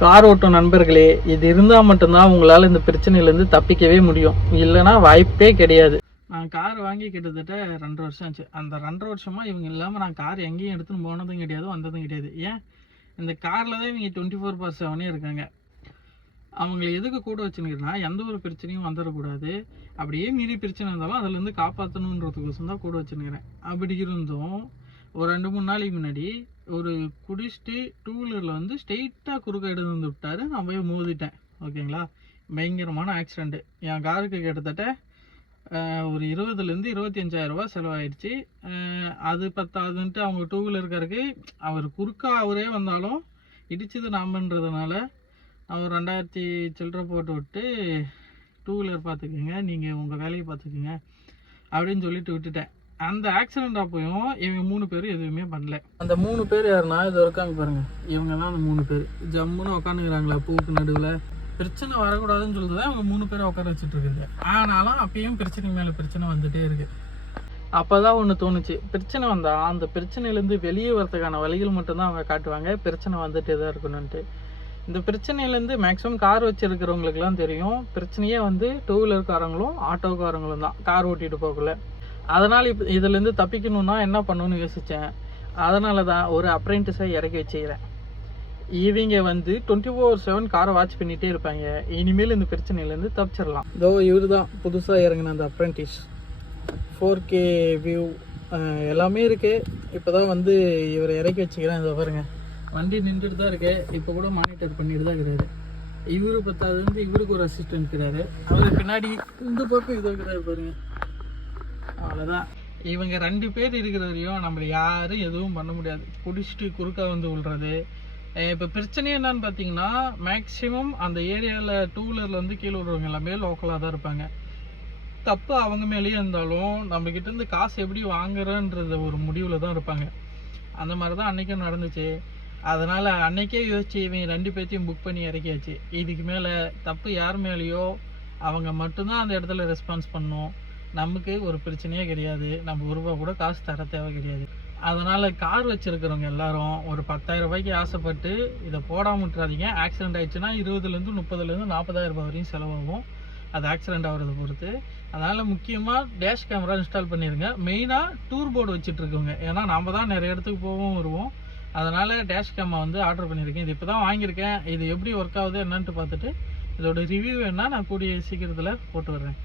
Car ஓட்டும் நண்பர்களே, இது இருந்தால் மட்டும்தான் உங்களால் இந்த பிரச்சனையிலேருந்து தப்பிக்கவே முடியும். இல்லைன்னா வாய்ப்பே கிடையாது. நான் கார் வாங்கி கிட்டத்தட்ட 2 வருஷம் ஆச்சு. அந்த 2 வருஷமாக இவங்க இல்லாமல் நான் கார் எங்கேயும் எடுத்துன்னு போனதும் கிடையாது, வந்ததும் கிடையாது. ஏன், இந்த காரில் தான் இவங்க 24/7 இருக்காங்க. அவங்கள எதுக்கு கூட வச்சுருக்கேன்னா, எந்த ஒரு பிரச்சனையும் வந்துடக்கூடாது. அப்படியே மீறி பிரச்சனை இருந்தாலும் அதுலேருந்து காப்பாற்றணுன்றதுக்கோசம் தான் கூட வச்சுருக்கிறேன். அப்படி இருந்தும் ஒரு 2-3 நாளைக்கு முன்னாடி ஒரு குடிச்சிட்டு 2 வீலரில் வந்து ஸ்ட்ரெயிட்டாக குறுக்க எடுத்து வந்து விட்டார். நான் போய் மோதிட்டேன். ஓகேங்களா, பயங்கரமான ஆக்சிடெண்ட்டு. என் காருக்கு கிட்டத்தட்ட ஒரு 20,000 25,000 ரூபா செலவாயிடுச்சு. அது பத்தாதுன்ட்டு அவங்க 2 வீலருக்காருக்கு அவர் குறுக்கா அவரே வந்தாலும் இடிச்சது நாமன்றதுனால அவர் 2000 சில்லரை போட்டு விட்டு 2 வீலர் பார்த்துக்குங்க, நீங்கள் உங்கள் வேலையை பார்த்துக்குங்க அப்படின்னு சொல்லிட்டு விட்டுட்டேன். அந்த ஆக்சிடெண்ட் அப்போயும் இவங்க 3 பேரும் எதுவுமே பண்ணல. அந்த 3 பேர் யாருன்னா இது இருக்காங்க பாருங்க, இவங்க தான் அந்த 3 பேர். ஜம்முன்னு உட்காந்துக்கிறாங்களா பூக்கு நடுவில். பிரச்சனை வரக்கூடாதுன்னு சொல்லிட்டு தான் அவங்க 3 பேரை உட்கார வச்சுட்டு இருக்குது. ஆனாலும் அப்பயும் பிரச்சனைக்கு மேலே பிரச்சனை வந்துட்டே இருக்கு. அப்போ தான் ஒன்று தோணுச்சு, பிரச்சனை வந்தால் அந்த பிரச்சனையிலேருந்து வெளியே வரதுக்கான வழிகள் மட்டும்தான் அவங்க காட்டுவாங்க. பிரச்சனை வந்துட்டே தான் இருக்கணும்ன்ட்டு. இந்த பிரச்சனையிலேருந்து மேக்ஸிமம் கார் வச்சுருக்கிறவங்களுக்குலாம் தெரியும், பிரச்சனையே வந்து 2 வீலர்காரங்களும் ஆட்டோக்காரங்களும் தான், கார் ஓட்டிகிட்டு போகல. அதனால் இப்போ இதுலேருந்து தப்பிக்கணுன்னா என்ன பண்ணணும்னு யோசித்தேன். அதனால தான் ஒரு அப்ரெண்டிஸை இறக்கி வச்சுக்கிறேன். இவங்க வந்து 24/7 காரை வாட்ச் பண்ணிகிட்டே இருப்பாங்க. இனிமேல் இந்த பிரச்சனையிலேருந்து தப்பிச்சிடலாம். இதோ இவர் தான் புதுசாக இறங்கின அந்த அப்ரெண்டிஸ். 4K வியூ எல்லாமே இருக்குது. இப்போ தான் வந்து இவரை இறக்கி வச்சுக்கிறேன். இதை பாருங்கள், வண்டி நின்றுட்டு தான் இருக்கு. இப்போ கூட மானிட்டர் பண்ணிட்டு தான் இருக்கிறாரு. இவரு பத்தாவது வந்து இவருக்கு ஒரு அசிஸ்டன்ட் இருக்கிறாரு. அவர் பின்னாடி இந்த பக்கம் இது இருக்கிறாரு பாருங்க. அவ்வளோதான். இவங்க 2 பேர் இருக்கிற வரையும் நம்மளை யாரும் எதுவும் பண்ண முடியாது. குடிச்சிட்டு குறுக்கா வந்து விழுறது. இப்போ பிரச்சனை என்னன்னு பார்த்தீங்கன்னா, மேக்ஸிமம் அந்த ஏரியாவில் 2 வீலரில் வந்து கீழே விடுறவங்க எல்லாமே லோக்கலாக தான் இருப்பாங்க. தப்பு அவங்க மேலேயே இருந்தாலும் நம்மக்கிட்டேருந்து காசு எப்படி வாங்குறன்ற ஒரு முடிவில் தான் இருப்பாங்க. அந்த மாதிரி தான் அன்றைக்கும் நடந்துச்சு. அதனால் அன்றைக்கே யோசிச்சு இவங்க 2 பேர்த்தையும் புக் பண்ணி இறக்கியாச்சு. இதுக்கு மேலே தப்பு யார் மேலேயோ அவங்க மட்டும்தான் அந்த இடத்துல ரெஸ்பான்ஸ் பண்ணணும். நமக்கு ஒரு பிரச்சனையே கிடையாது. நம்ம 1 ரூபா கூட காசு தர தேவை கிடையாது. அதனால் கார் வச்சுருக்கிறவங்க எல்லாரும் ஒரு 10,000 ரூபாய்க்கு ஆசைப்பட்டு இதை போடாமல் விட்டுறாதீங்க. ஆக்சிடென்ட் ஆகிடுச்சுன்னா 20,000 30,000 40,000 ரூபாய் வரையும் செலவாகும், அது ஆக்சிடென்ட் ஆகிறத பொறுத்து. அதனால் முக்கியமாக டேஷ் கேமரா இன்ஸ்டால் பண்ணிடுங்க. மெயினாக டூர் போர்டு வச்சுட்ருக்கோங்க. ஏன்னா நம்ம தான் நிறைய இடத்துக்கு போகவும் வருவோம். அதனால் டேஷ் கேமரா வந்து ஆர்டர் பண்ணியிருக்கேன். இது இப்போ தான் வாங்கியிருக்கேன். இது எப்படி ஒர்க் ஆகுது என்னன்ட்டு பார்த்துட்டு இதோட ரிவ்யூ வேணால் நான் கூடிய சீக்கிரத்தில் போட்டு வர்றேன்.